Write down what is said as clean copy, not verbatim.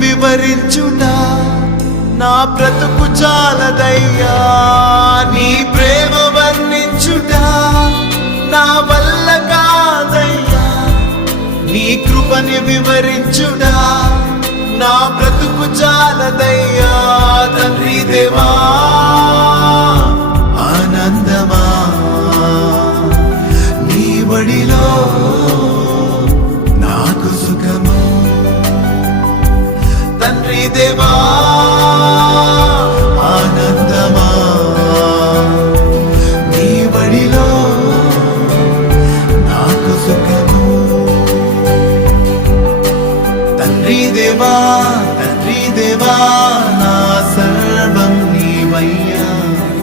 వివరించుట నా బ్రతుకు చాలదయ్యా. నీ ప్రేమ వర్ణించుట నా వల్ల కాదయ్యా. నీ కృపని వివరించుట